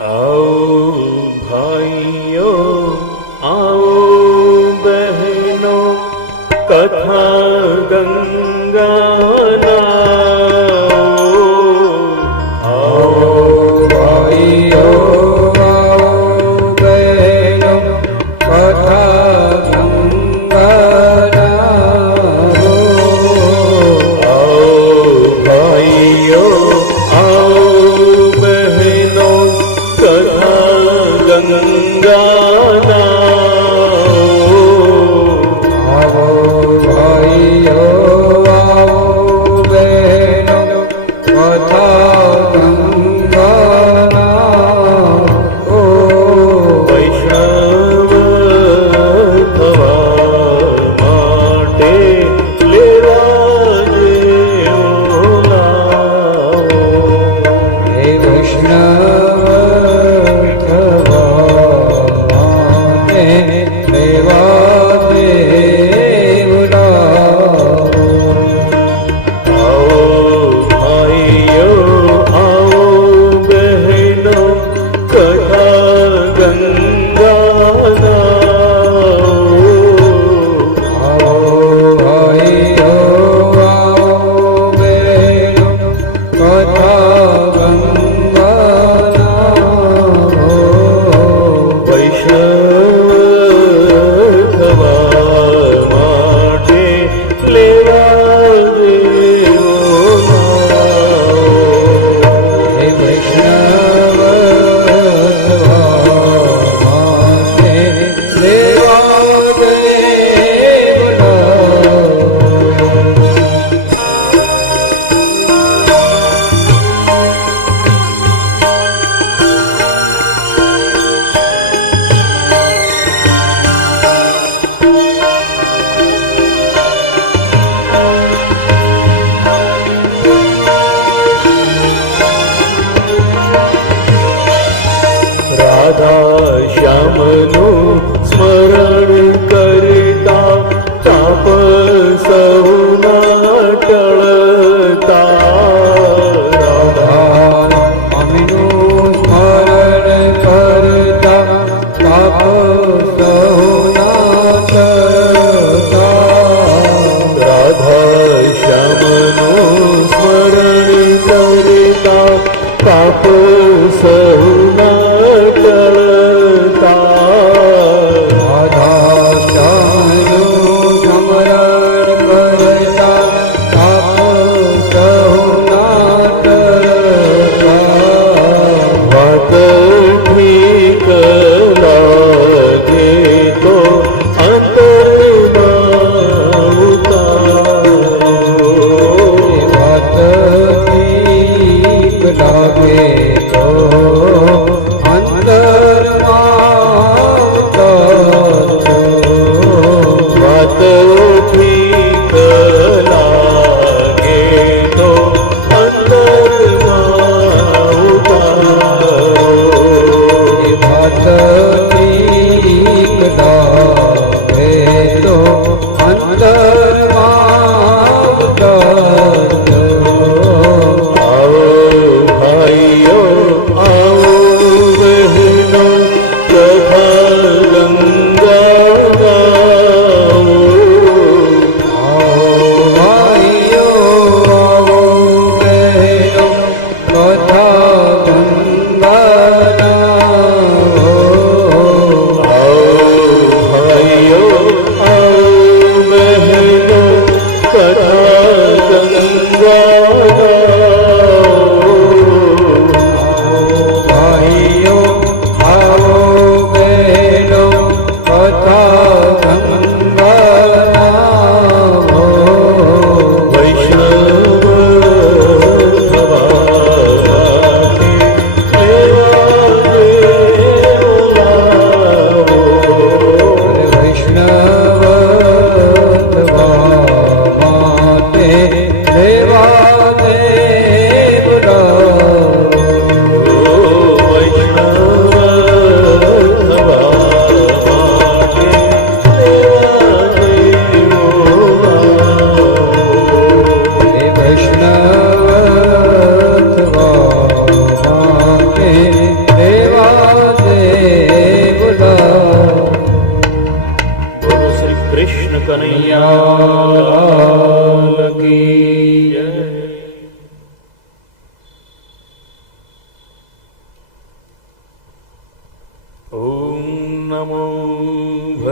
आओ भाइयों, आओ बहनों, कथा गंगा नाओ। आओ भाइयों, आओ बहनों, कथा गंगा नाओ। आओ भाइयों, आओ बहनों, कथा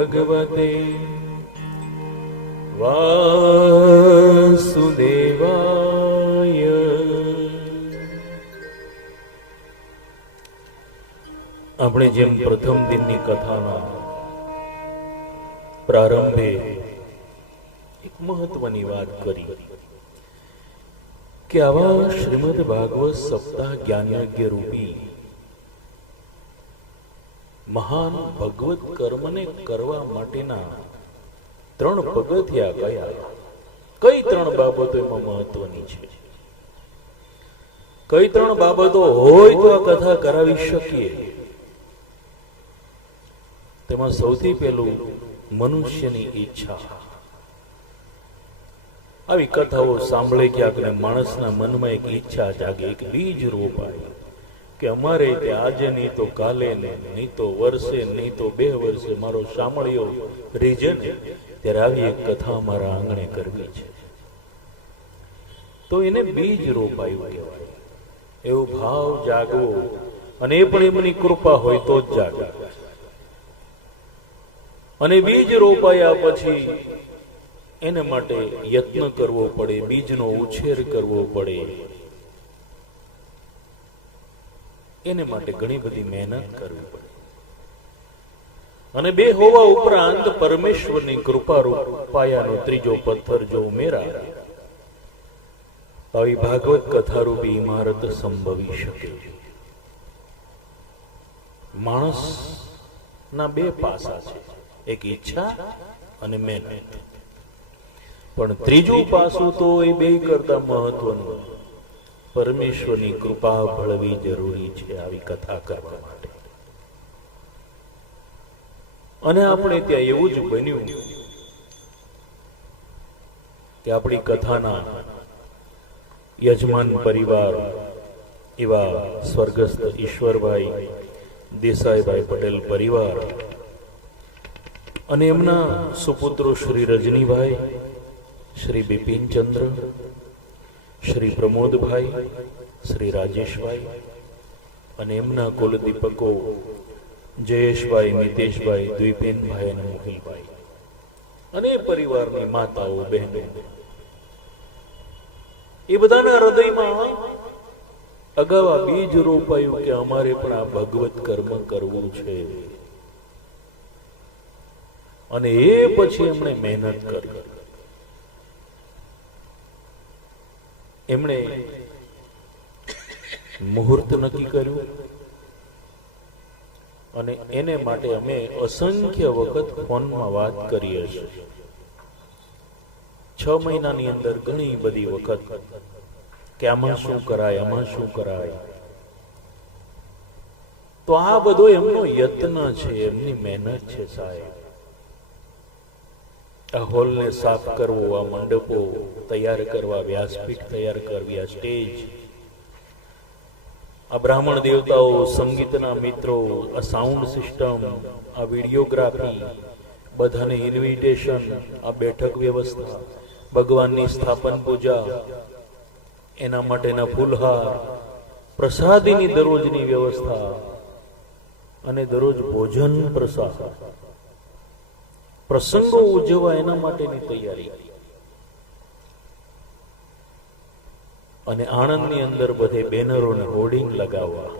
ભગવતે વાસુદેવાય. આપણે જેમ પ્રથમ દિનની કથાના પ્રારંભે એક મહત્વની વાત કરી કે આવા શ્રીમદ ભાગવત સપ્તાહ જ્ઞાનયજ્ઞ રૂપી મહાન ભગવત કર્મને કરવા માટેના 3 પગથિયા કયા, કઈ 3 બાબતો એમાં મહત્વની છે, કઈ 3 બાબતો હોય તો આ કથા કરાવી શકીએ. તેમાં સૌથી પહેલું મનુષ્યની ઈચ્છા. આવી કથાઓ સાંભળે ક્યાંક ને માણસના મનમાં એક ઈચ્છા જાગે, એક બીજ રોપાય કે અમારે ત્યાં આજે નહીં તો કાલે ને નહીં તો વર્ષે નહીં તો 2 વર્ષે મારો શામળિયો રીજે ને ત્યારે આવી એક કથા અમારા આંગણે કરવી છે. તો એને બીજ રોપાયું કહેવાય. એવો ભાવ જાગવો, અને એ પણ એમની કૃપા હોય તો જ જાગે. અને બીજ રોપાયા પછી એને માટે યત્ન કરવો પડે, બીજનો ઉછેર કરવો પડે, એને માટે ઘણી બધી મહેનત કરવી પડે. અને 2 હોવા ઉપરાંત પરમેશ્વરની કૃપા પાયાનો 3જો પથ્થર જો ઉમેરા, આવી ભાગવત કથા રૂપી ઇમારત સંભવી શકે. માણસ ના 2 પાસા છે, એક ઈચ્છા અને મહેનત. પણ 3જું પાસું તો એ 2 કરતા મહત્વનું, પરમેશ્વરની કૃપા ભળવી જરૂરી છે આવી કથા કરવા માટે. અને આપણે ત્યાં એવું જ બન્યું કે આપણી કથાના યજમાન પરિવાર એવા સ્વર્ગસ્થ ઈશ્વરભાઈ દેસાઈભાઈ પટેલ પરિવાર અને એમના સુપુત્રો શ્રી રજનીભાઈ, શ્રી બિપિનચંદ્ર, શ્રી પ્રમોદભાઈ, શ્રી રાજેશભાઈ અને એમના કુલદીપકો જયેશભાઈ, મિતેશભાઈ, દ્વિપેનભાઈ અને મુખિલભાઈ અને પરિવારની માતાઓ, બહેનો, એ બધાના હૃદયમાં અગાઉ આ બીજ રોપાયું કે અમારે પણ આ ભગવત કર્મ કરવું છે. અને એ પછી એમણે મહેનત કરી. એમણે મુહૂર્ત નક્કી કર્યું અને એને માટે અમે અસંખ્ય વખત ફોનમાં વાત કરી હશે. 6 મહિનાની અંદર ઘણી બધી વખત કે આમાં શું કરાય, આમાં શું કરાય. તો આ બધો એમનો યત્ન છે, એમની મહેનત છે સાહેબ. આ હોલને સાફ કરવો, આ મંડપો તૈયાર કરવા, વ્યાસપીઠ તૈયાર કરવી, આ સ્ટેજ, આ બ્રાહ્મણ દેવતાઓ, સંગીતના મિત્રો, આ સાઉન્ડ સિસ્ટમ, આ વિડીયોગ્રાફી, બધાને ઇન્વિટેશન, આ બેઠક વ્યવસ્થા, ભગવાનની સ્થાપન પૂજા, એના માટેના ફૂલહાર, પ્રસાદીની દરરોજની વ્યવસ્થા અને દરરોજ ભોજન પ્રસાદ, પ્રસંગો ઉજવવા એના માટેની તૈયારી. અને આણંદની અંદર બધે બેનરો ને હોર્ડિંગ લગાવવા.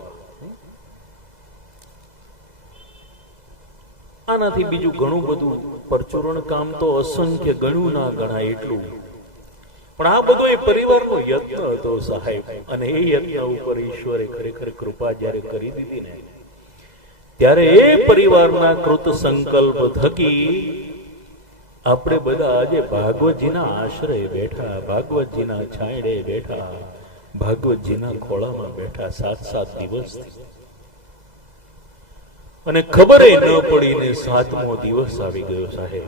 આનાથી બીજું ઘણું બધું પરચુરણ કામ તો અસંખ્ય, ગણું ના ગણાય એટલું. પણ આ બધો એ પરિવારનો યત્ન હતો સાહેબ. અને એ યત્ન ઉપર ઈશ્વરે ખરેખર કૃપા જ્યારે કરી દીધી ને, ત્યારે એ પરિવારના કૃત સંકલ્પ થકી આપણે બધા આજે ભાગવતજીના આશ્રય બેઠા, ભાગવતજીના છાંયડે બેઠા, ભાગવતજીના ખોળામાં બેઠા 7 દિવસથી. અને ખબર ન પડીને 7મો દિવસ આવી ગયો સાહેબ.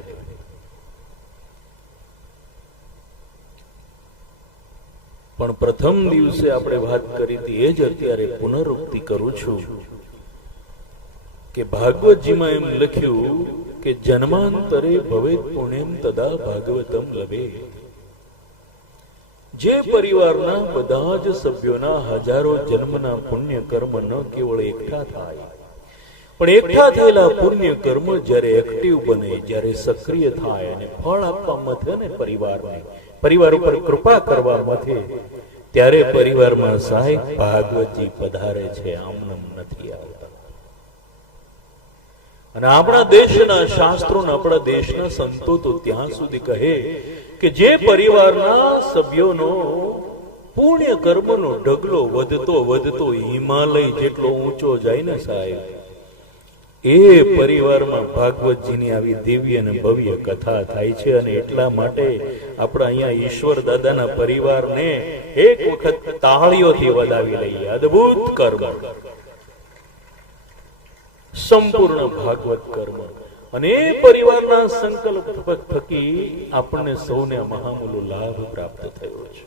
પણ પ્રથમ દિવસે આપણે વાત કરી હતી એ જ અત્યારે પુનરુક્તિ કરું છું કે ભાગવતજીમાં એમ લખ્યું કે જન્માંતરે ભવેત પુણ્યમ તદા ભાગવતમ લવે. જે પરિવારના બધા જ સભ્યોના હજારો જન્મના પુણ્ય કર્મ ન કેવળ એકઠા થાય, પણ એકઠા થયેલા પુણ્ય કર્મ જ્યારે એક્ટિવ બને, જ્યારે સક્રિય થાય અને ફળ આપવા મથે ને પરિવાર ઉપર કૃપા કરવા મથે, ત્યારે પરિવારમાં સાહેબ ભાગવતજી પધારે છે, આમનમ નથી આવતા. અને આપણા દેશના શાસ્ત્રો, આપણા દેશના સંતો તો ત્યાં સુધી કહે કે જે પરિવારના સભ્યોનો પુણ્ય કર્મનો ઢગલો વધતો વધતો હિમાલય જેટલો ઊંચો જાય ને સાહેબ, એ પરિવારમાં ભાગવતજીની આવી દિવ્ય અને ભવ્ય કથા થાય છે. અને એટલા માટે આપણા અહીંયા ઈશ્વર દાદાના પરિવારને એક વખત તાળીઓથી વધાવી લઈએ. અદ્ભુત કર્મ, સંપૂર્ણ ભાગવત કર્મ, અને એ પરિવારના સંકલ્પ થકી આપણને સૌને મહામૂલો લાભ પ્રાપ્ત થયો છે.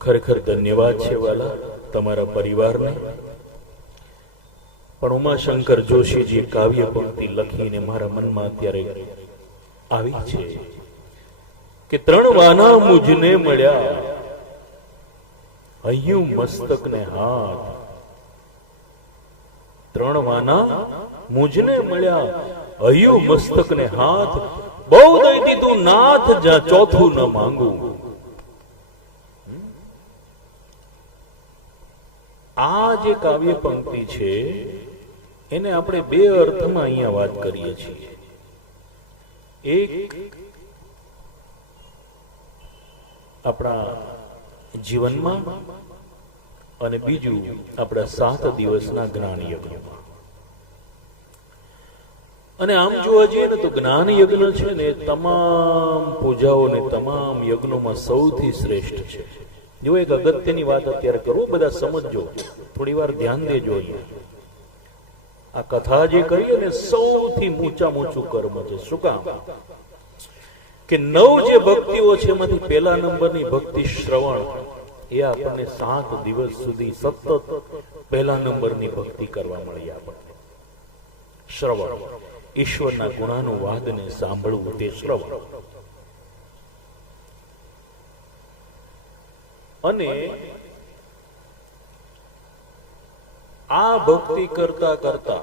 ખરેખર ધન્યવાદ છે વાલા તમારા પરિવારને. પણ ઉમાશંકર જોશીજી કાવ્ય પંક્તિ લખીને મારા મનમાં અત્યારે આવી છે કે 3 વાના મુજને મળ્યા, હૈયું મસ્તક ને હાથ. 3 વાના મુજને મળ્યા, હૈયું મસ્તક ને હાથ. બહુ દઈ દીધું નાથ, જા ચોથું ન માંગુ. આ જે કાવ્ય પંક્તિ છે એને આપણે 2 અર્થમાં અહીંયા વાત કરીએ છીએ. એક આપણા જીવનમાં, અને બીજું આપણા 7 દિવસના જ્ઞાન યજ્ઞમાં. અને આમ જોવા જઈએ ને તો જ્ઞાન યજ્ઞ છે ને તમામ પૂજાઓ ને તમામ યજ્ઞોમાં સૌથી શ્રેષ્ઠ છે. જો એક અગત્યની વાત અત્યારે કરું, બધા સમજો, થોડી વાર ધ્યાન દેજો. આ કથા જે કરીએ ને સૌથી ઊંચું કર્મ છે. શું કામ? કે 9 જે ભક્તિઓ છે એમાંથી પહેલા નંબરની ભક્તિ શ્રવણ, એ આપણને 7 દિવસ સુધી સતત પહેલા નંબરની ભક્તિ કરવા મળી. આપણને શ્રવણ, ઈશ્વરના ગુણાનુવાદને સાંભળવું, તે શ્રવણ. અને આ ભક્તિ કરતા કરતા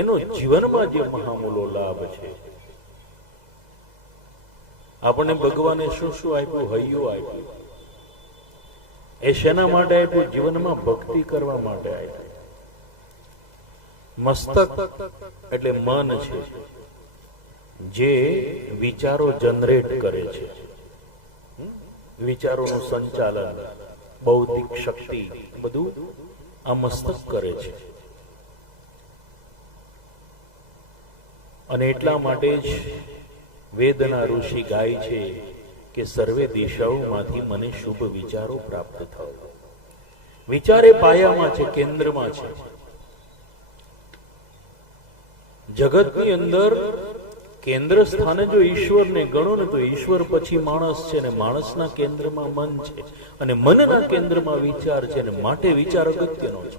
એનો જીવનમાં જે મહામૂલો લાભ છે, આપણને ભગવાને શું શું આપ્યું? હૈયું આપ્યું. એ શેના માટે આપ્યું? જીવનમાં ભક્તિ કરવા માટે આપ્યું. મસ્તક એટલે મન છે, જે વિચારો જનરેટ કરે છે, વિચારોનું સંચાલન, બૌદ્ધિક શક્તિ, બધું આ મસ્તક કરે છે. અને એટલા માટે જ વેદના ઋષિ ગાય છે કે સર્વે દિશાઓમાંથી મને શુભ વિચારો પ્રાપ્ત થયો. વિચારે પાયામાં છે, કેન્દ્રમાં છે. જગતની અંદર કેન્દ્ર સ્થાને જો ઈશ્વરને ગણો ને તો ઈશ્વર પછી માણસ છે, ને માણસના કેન્દ્રમાં મન છે, અને મનના કેન્દ્રમાં વિચાર છે, ને માટે વિચાર અગત્યનો છે.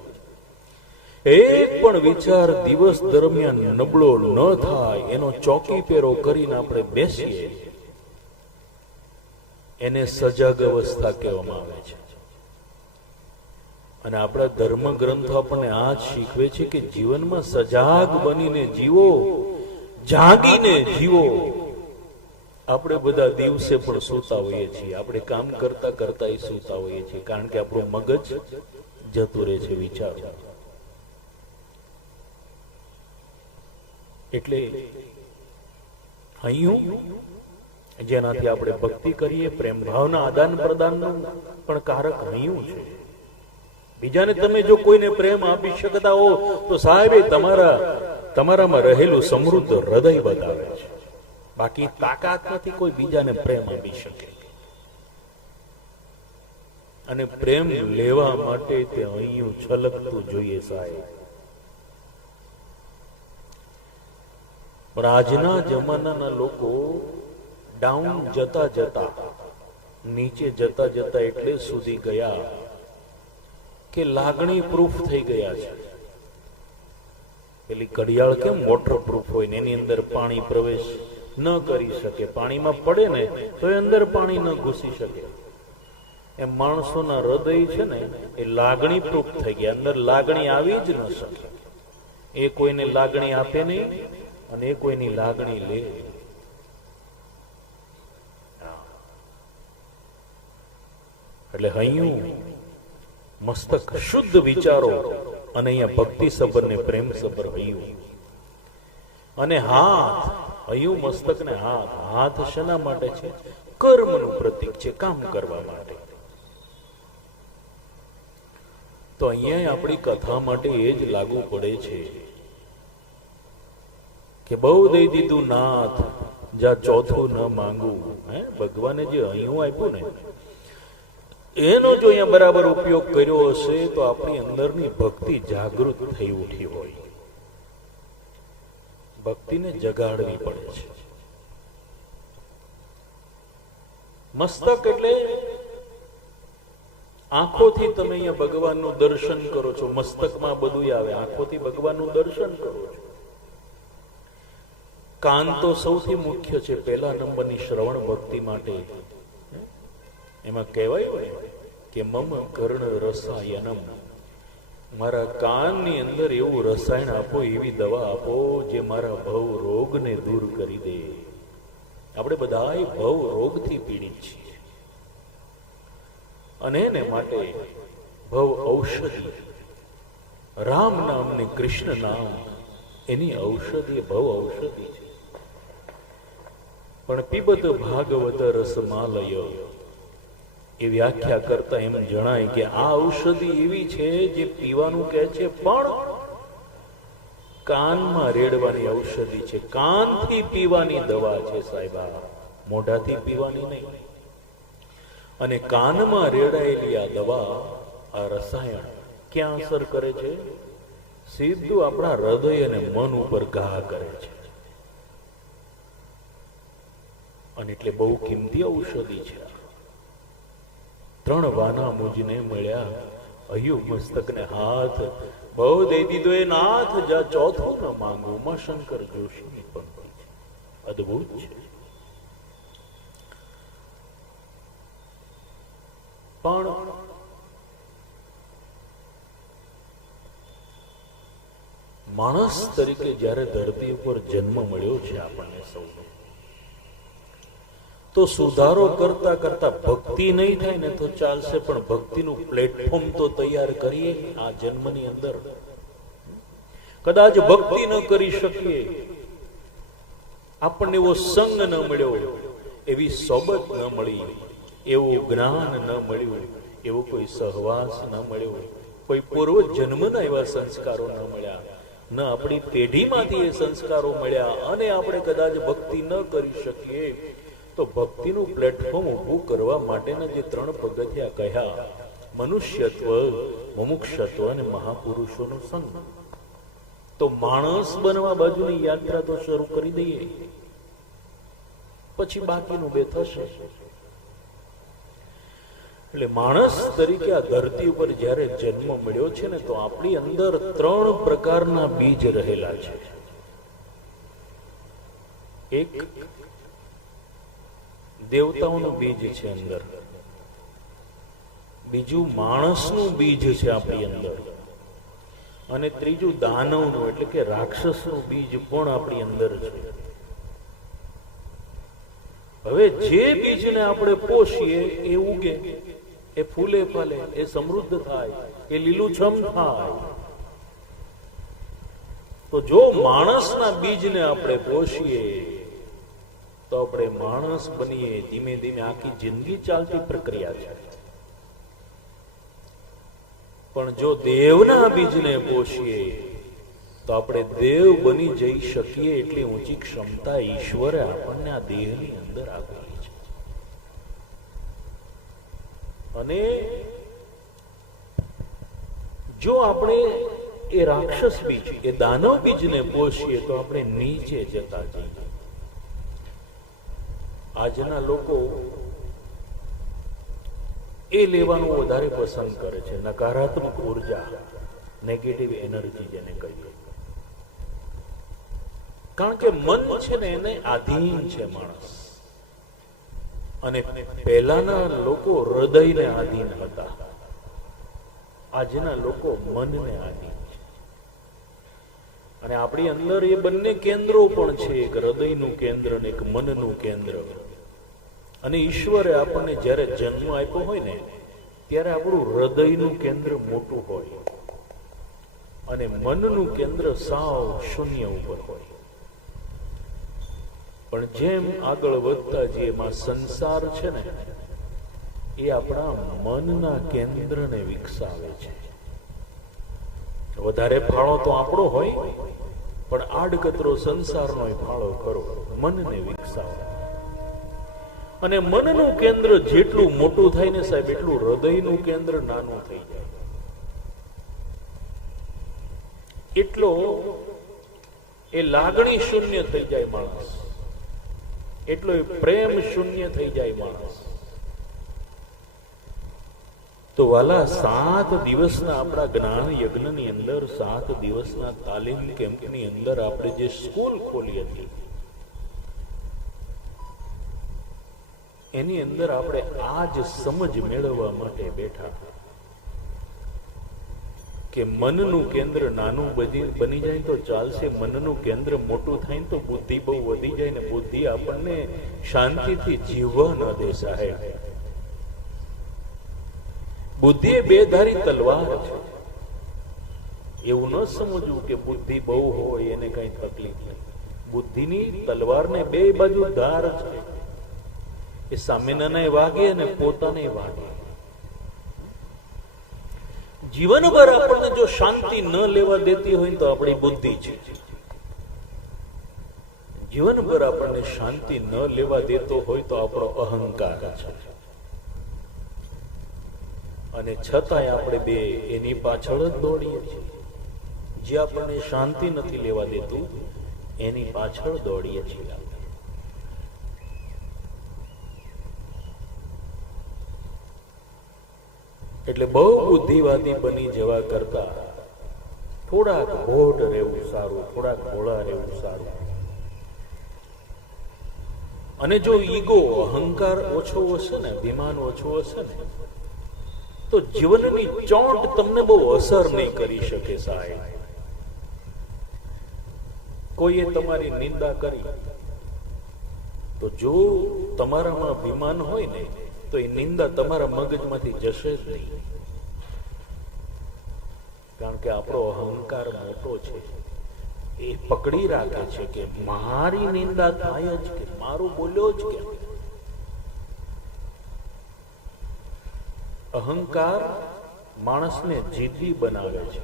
એક પણ વિચાર દિવસ દરમિયાન નબળો ન થાય એનો ચોકી પેરો કરીને આપણે બેસીએ, એને સજાગ અવસ્થા કહેવામાં આવે છે. અને આપણા ધર્મ ગ્રંથો આપણને આ જ શીખવે છે કે જીવનમાં સજાગ બનીને જીવો, જાગીને જીવો. આપણે બધા દિવસે પણ સૂતા હોઈએ છીએ, આપણે કામ કરતા કરતા સૂતા હોઈએ છીએ, કારણ કે આપણું મગજ જતું રહે છે વિચારો. એટલે અહીં જેનાથી આપણે ભક્તિ કરીએ, પ્રેમ ભાવના આદાન પ્રદાનનું પણ કારક અહીં છે. બીજાને તમે જો કોઈને પ્રેમ આપી શકતા હો તો સાહેબ તમારામાં રહેલું સમૃદ્ધ હૃદય બતાવે છે. બાકી તાકાત નથી કોઈ બીજાને પ્રેમ આપી શકે. અને પ્રેમ લેવા માટે તે અહીં છલકતું જોઈએ સાહેબ. પણ આજના જમાનાના લોકો ડાઉન જતા જતા, નીચે જતા જતા એટલે સુધી ગયા કે લાગણી પ્રૂફ થઈ ગયા છે. પેલી ઘડિયાળ કેમ વોટર પ્રૂફ હોય ને એની અંદર પાણી પ્રવેશ ન કરી શકે, પાણીમાં પડે ને તો એ અંદર પાણી ન ઘૂસી શકે. એમ માણસોના હૃદય છે ને એ લાગણી પ્રૂફ થઈ ગયા, અંદર લાગણી આવી જ ન શકે. એ કોઈને લાગણી આપે નહીં અને એ કોઈની લાગણી લે. એટલે હૈયું મસ્તક શુદ્ધ વિચારો અને અહીંયા ભક્તિ સબર ને પ્રેમ સબર હૈયું. અને હાથ, હૈયું મસ્તક ને હાથ, હાથ શેના માટે છે? કર્મનું પ્રતીક છે, કામ કરવા માટે. તો અહીંયા આપણી કથા માટે એ જ લાગુ પડે છે કે બહુ દઈ દીધું નાથ, જા ચોથું ન માંગવું. ભગવાને જે હૈયું આપ્યું ને એનો જો અહીંયા બરાબર ઉપયોગ કર્યો હશે તો આપણી અંદરની ભક્તિ જાગૃત થઈ ઉઠી હોય. ભક્તિને જગાડવી પડે છે. મસ્તક એટલે આંખોથી તમે અહીંયા ભગવાનનું દર્શન કરો છો. મસ્તકમાં બધું આવે, આંખોથી ભગવાનનું દર્શન કરો છો. કાન તો સૌથી મુખ્ય છે, પહેલા નંબરની શ્રવણ ભક્તિ માટે. એમાં કહેવાય કે મમ કર્ણ રસાયનમ, મારા કાનની અંદર એવું રસાયણ આપો, એવી દવા આપો જે મારા ભવ રોગને દૂર કરી દે. આપણે બધા ભવ રોગથી પીડિત છીએ અને એને માટે ભવ ઔષધિ, રામ નામ ને કૃષ્ણ નામ, એની ઔષધિ ભવ ઔષધિ છે. પણ પીબત ભાગવત રસમાલય, એ વ્યાખ્યા કરતા એમ જણાય કે આ ઔષધિ એવી છે જે પીવાનું કહે છે પણ કાનમાં રેડવાની ઔષધિ છે. કાનથી પીવાની દવા છે સાહેબા, મોઢાથી પીવાની નહીં. અને કાનમાં રેડાયેલી આ દવા, આ રસાયણ ક્યાં અસર કરે છે? સીધું આપણા હૃદય અને મન ઉપર ઘા કરે છે. અને એટલે બહુ કિંમતી ઔષધિ છે. 3 વાના મુજને મળ્યા, હૈયું મસ્તક ને હાથ, બહુ દઈ દીધો એ નાથ, જા ચોથું ન માંગુ. ઉમાશંકર જોશીની પંક્તિ છે, અદ્ભુત છે. પણ માણસ તરીકે જ્યારે ધરતી ઉપર જન્મ મળ્યો છે આપણને સૌને, તો સુધારો કરતા કરતા ભક્તિ નહીં થાય ને તો ચાલશે, પણ ભક્તિનું પ્લેટફોર્મ તો તૈયાર કરીએ આ જન્મની અંદર. કદાચ ભક્તિ ન કરી શકીએ, આપણને એવો સંગ ન મળ્યો, એવી સોબત ન મળી, એવું જ્ઞાન ન મળ્યું, એવો કોઈ સહવાસ ન મળ્યો, કોઈ પૂર્વ જન્મના એવા સંસ્કારો ન મળ્યા, ન આપણી પેઢીમાંથી એ સંસ્કારો મળ્યા, અને આપણે કદાચ ભક્તિ ન કરી શકીએ, તો ભક્તિનું પ્લેટફોર્મ ઊભું કરવા માટેના જે 3 પગથિયા કહ્યા, મનુષ્યત્વ, મુમુક્ષત્વ અને મહાપુરુષોનો સંગ, તો માણસ બનવા બાજુની યાત્રા તો શરૂ કરી દઈએ, પછી બાકીનું 2 થશે. એટલે માણસ તરીકે આ ધરતી ઉપર જ્યારે જન્મ મળ્યો છે ને, તો આપણી અંદર 3 પ્રકારના બીજ રહેલા છે. એક દેવતાઓનું બીજ છે અંદર, બીજું માણસનું બીજ છે આપણી અંદર, અને ત્રીજું દાનવનું એટલે કે રાક્ષસનું બીજ પણ આપણી અંદર છે. હવે જે બીજને આપણે પોષીએ એ ઉગે, એ ફૂલે ફાલે, એ સમૃદ્ધ થાય, એ લીલુંછમ થાય. તો જો માણસના બીજને આપણે પોષીએ તો આપણે માણસ બનીએ. ધીમે ધીમે આખી જિંદગી ચાલતી પ્રક્રિયા છે. પણ જો દેવના બીજને પોષીએ તો આપણે દેવ બની જઈ શકીએ. એટલી ઊંચી ક્ષમતા ઈશ્વરે આપણને આ દેહની અંદર આપેલી છે. અને જો આપણે એ રાક્ષસ બીજ, એ દાનવ બીજને પોષીએ તો આપણે નીચે જતા જઈએ. આજના લોકો એ લેવાનું વધારે પસંદ કરે છે, નકારાત્મક ઉર્જા, નેગેટિવ એનર્જી જેને કહીએ. કારણ કે મન છે ને એને આધીન છે માણસ. અને પહેલાના લોકો હૃદયને આધીન હતા, આજના લોકો મનને આધીન છે. અને આપણી અંદર એ બંને કેન્દ્રો પણ છે, એક હૃદયનું કેન્દ્ર અને એક મનનું કેન્દ્ર. અને ઈશ્વરે આપણને જ્યારે જન્મ આપ્યો હોય ને ત્યારે આપણું હૃદયનું કેન્દ્ર મોટું હોય અને મનનું કેન્દ્ર સાવ શૂન્ય ઉપર હોય. પણ જેમ આગળ વધતા જે એમાં સંસાર છે ને એ આપણા મનના કેન્દ્રને વિકસાવે છે. વધારે ફાળો તો આપણો હોય, પણ આડકતરો સંસારનો ફાળો કરો, મનને વિકસાવે. અને મનનું કેન્દ્ર જેટલું મોટું થાય ને સાહેબ, એટલું હૃદયનું કેન્દ્ર નાનું થઈ જાય. એટલો એ લાગણી શૂન્ય થઈ જાય માણસ, એટલો એ પ્રેમ શૂન્ય થઈ જાય માણસ. તો વાલા, 7 દિવસના આપણા જ્ઞાન યજ્ઞની અંદર, 7 દિવસના તાલીમ કેમ્પની અંદર આપણે જે સ્કૂલ ખોલી હતી એની અંદર આપણે આ જ સમજ મેળવવા માટે બેઠા કે મનનું કેન્દ્ર નાનું બની જાય તો ચાલશે, મનનું કેન્દ્ર મોટું થાય ને તો બુદ્ધિ બહુ વધી જાય ને બુદ્ધિ આપણને શાંતિથી જીવવા ન દે સાહેબ. બુદ્ધિ એ બેધારી તલવાર છે. એવું ન સમજવું કે બુદ્ધિ બહુ હોય એને કઈ તકલીફ નહીં. બુદ્ધિની તલવારને બે બાજુ ધાર છે, એ સામેનાને વાગે અને પોતાને વાગે. જીવનભર આપણને જો શાંતિ ન લેવા દેતી હોય તો આપણી બુદ્ધિ છે. જીવનભર આપણને શાંતિ ન લેવા દેતો હોય તો આપણો અહંકાર છે. અને છતાંય આપણે બે એની પાછળ જ દોડીએ છીએ. જે આપણને શાંતિ નથી લેવા દેતું એની પાછળ દોડીએ છીએ. એટલે બહુ બુદ્ધિવાદી બની જવા કરતા થોડાક ભોટ રહેવું સારું, થોડાક ભોળા રહેવું સારું. અને જો ઈગો, અહંકાર ઓછો હશે ને, અભિમાન ઓછું હશે ને, તો જીવનની ચોંટ તમને બહુ અસર નહીં કરી શકે સાહેબ. કોઈએ તમારી નિંદા કરી તો જો તમારામાં અભિમાન હોય ને તો એ નિંદા તમારા મગજમાંથી જશે જ નહીં. કારણ કે આપણો અહંકાર મોટો છે, એ પકડી રાખે છે કે મારી નિંદા થાય જ કે મારું બોલ્યો જ કે. અહંકાર માણસને જિદ્દી બનાવે છે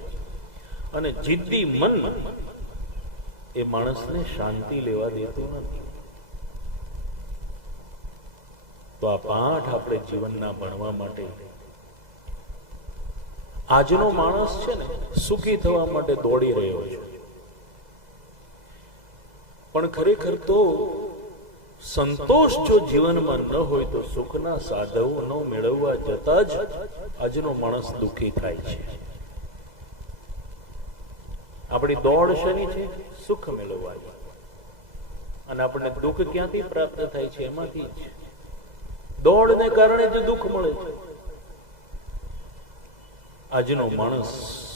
અને જિદ્દી મન એ માણસને શાંતિ લેવા દેતું નથી. તો આ પાઠ આપણે જીવનના ભણવા માટે, આજનો માણસ છે ને સુખી થવા માટે દોડી રહ્યો છે, પણ ખરેખર તો સંતોષ જો જીવનમાં ન હોય તો સુખના સાધનો મેળવવા જતા જ આજનો માણસ દુઃખી થાય છે. આપણી દોડ શેની છે? સુખ મેળવવાની. અને આપણને દુઃખ ક્યાંથી પ્રાપ્ત થાય છે? એમાંથી જ. દોડને કારણે જ દુઃખ મળે છે. આજનો માણસ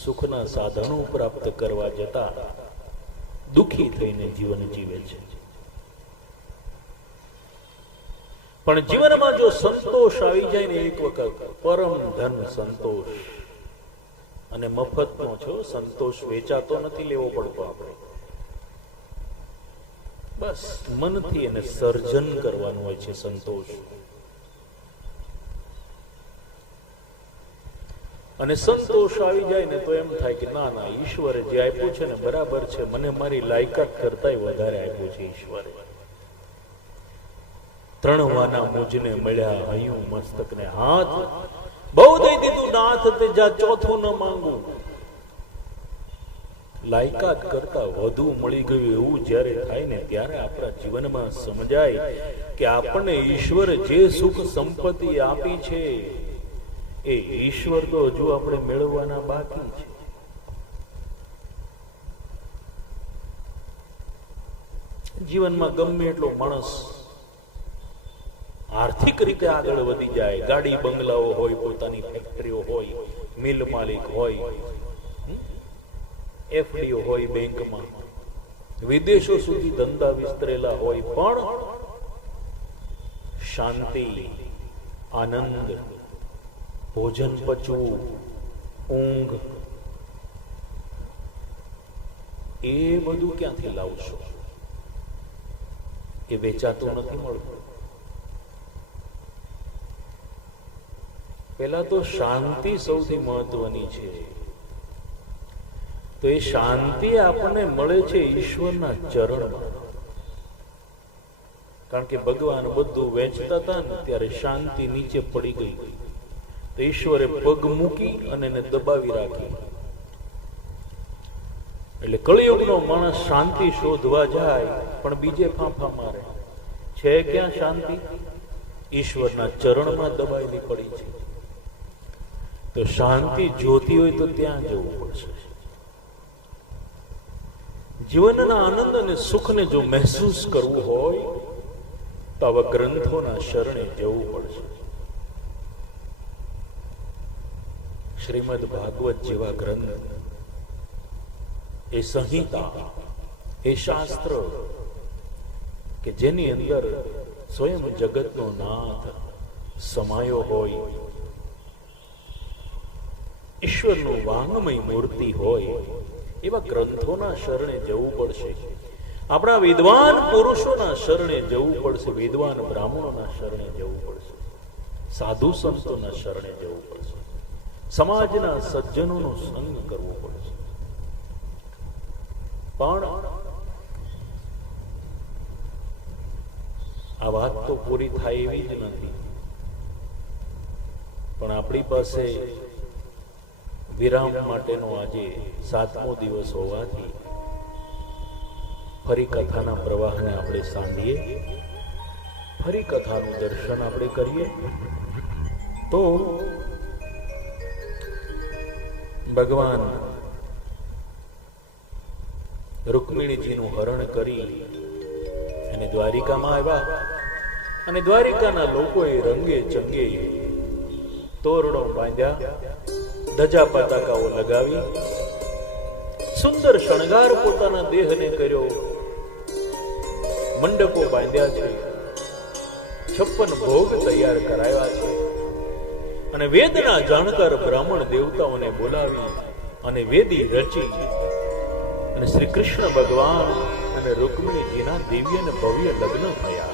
સુખના સાધનો પ્રાપ્ત કરવા જતા દુઃખી થઈને જીવન જીવે છે. પણ જીવનમાં જો સંતોષ આવી જાય ને એક વખત, પરમ ધન સંતોષ, અને મફતનો છે સંતોષ, વેચાતો નથી લેવો પડતો આપણે. બસ મનથી એને સર્જન કરવાનું હોય છે સંતોષ. અને સંતોષ આવી જાય ને તો એમ થાય કે ના ના, ઈશ્વરે જે આપ્યું છે ને બરાબર છે, મને મારી લાયકાત કરતાંય વધારે આપ્યું છે ઈશ્વરે. 3 વાના મુજને મળ્યા હૈયું મસ્તકને હાથ, બહુ દઈ દીધું નાથ તે જા ચોથું ન માંગું. લાયકાત કરતા વધુ મળી ગયું એવું જ્યારે થાય ને ત્યારે આપણા જીવનમાં સમજાય કે આપણને ઈશ્વરે જે સુખ સંપત્તિ આપી છે એ ઈશ્વર તો હજુ આપણે મેળવવાના બાકી છે. જીવનમાં ગમે એટલો માણસ આર્થિક રીતે આગળ વધી જાય, ગાડી બંગલાઓ હોય, પોતાની ફેક્ટરીઓ હોય, મિલ માલિક હોય, એફડીઓ હોય બેંકમાં, વિદેશો સુધી ધંધા વિસ્તરેલા હોય, પણ શાંતિ, આનંદ, ભોજન પચવું, ઊંઘ, એ બધું ક્યાંથી લાવશો? એ વેચાતું નથી મળતું. પેલા તો શાંતિ સૌથી મહત્વની છે. તો એ શાંતિ આપણને મળે છે ઈશ્વરના ચરણમાં. કારણ કે ભગવાન બધું વેચતા હતા ને ત્યારે શાંતિ નીચે પડી ગઈ, તો ઈશ્વરે પગ મૂકી અને એને દબાવી રાખી. એટલે કળિયુગનો માણસ શાંતિ શોધવા જાય પણ બીજે ફાંફા મારે. છે ક્યાં શાંતિ? ઈશ્વરના ચરણમાં દબાયેલી પડી છે. તો શાંતિ જોતી હોય તો ત્યાં જવું પડશે. જીવનના આનંદ અને સુખને જો મહેસૂસ કરવું હોય તો આવા ગ્રંથોના શરણે જવું પડશે. શ્રીમદ ભાગવત જેવા ગ્રંથ, એ સંહિતા, એ શાસ્ત્ર કે જેની અંદર સ્વયં જગતનો નાથ સમાયો હોય, ઈશ્વરનું વાંગમય મૂર્તિ હોય, એવા ગ્રંથોના શરણે જવું પડશે. આપણા વિદ્વાન પુરુષોના શરણે જવું પડશે, વિદ્વાન બ્રાહ્મણોના શરણે જવું પડશે, સાધુ સંતોના શરણે જવું પડશે, સમાજના સજ્જનોનો સંગ કરવો પડશે. પણ આ વાત તો પૂરી થાય એવી જ નથી. પણ આપણી પાસે વિરામ માટેનો આજે 7મો દિવસ હોવાથી ફરી કથાના પ્રવાહને આપણે સાંભળીએ, ફરી કથાનું દર્શન આપણે કરીએ. તો ભગવાન રૂકમિણીજીનું હરણ કરી અને દ્વારિકામાં આવ્યા, અને દ્વારિકાના લોકોએ રંગે ચંગે તોરણો બાંધ્યા, ધજા પતાકાઓ લગાવી, સુંદર શણગાર પોતાના દેહને કર્યો, મંડપો બાંધ્યા છે, 56 ભોગ તૈયાર કરાવ્યા છે, અને વેદના જાણકાર બ્રાહ્મણ દેવતાઓને બોલાવી અને વેદી રચી અને શ્રી કૃષ્ણ ભગવાન અને રૂકમિણીજીના દિવ્ય અને ભવ્ય લગ્ન થયા.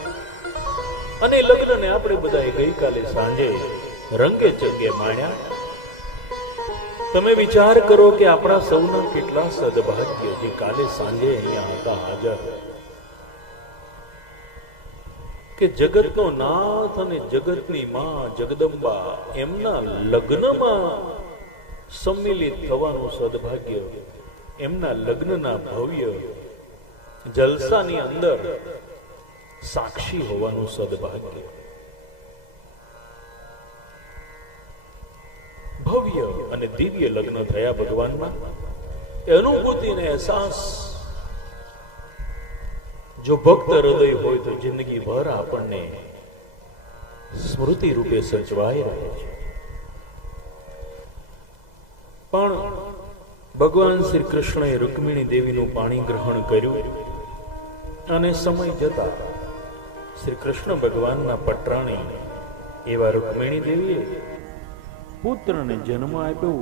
અને લગ્નને આપણે બધાએ ગઈકાલે સાંજે રંગે ચંગે માણ્યા. તમે વિચાર કરો કે આપણા સૌના કેટલા સદભાગ્ય જે કાલે સાંજે અહીંયા હતા હાજર, કે જગતનો નાથ અને જગતની માં જગદંબા એમના લગ્નમાં સંમિલિત થવાનું સદભાગ્ય, એમના લગ્નના ભવ્ય જલસાની અંદર સાક્ષી હોવાનું સદભાગ્ય. ભવ્ય અને દિવ્ય લગ્ન થયા ભગવાનના. એ અનુભૂતિને અહેસાસ જો ભક્ત હૃદય હોય તો જિંદગી ભર આપણને સ્મૃતિ રૂપે સચવાઈ રહે છે. પણ ભગવાન શ્રી કૃષ્ણએ રૂકમિણી દેવીનું પાણી ગ્રહણ કર્યું, અને સમય જતા શ્રી કૃષ્ણ ભગવાનના પટરાણી એવા રૂકમિણી દેવીએ પુત્રને જન્મ આપ્યો.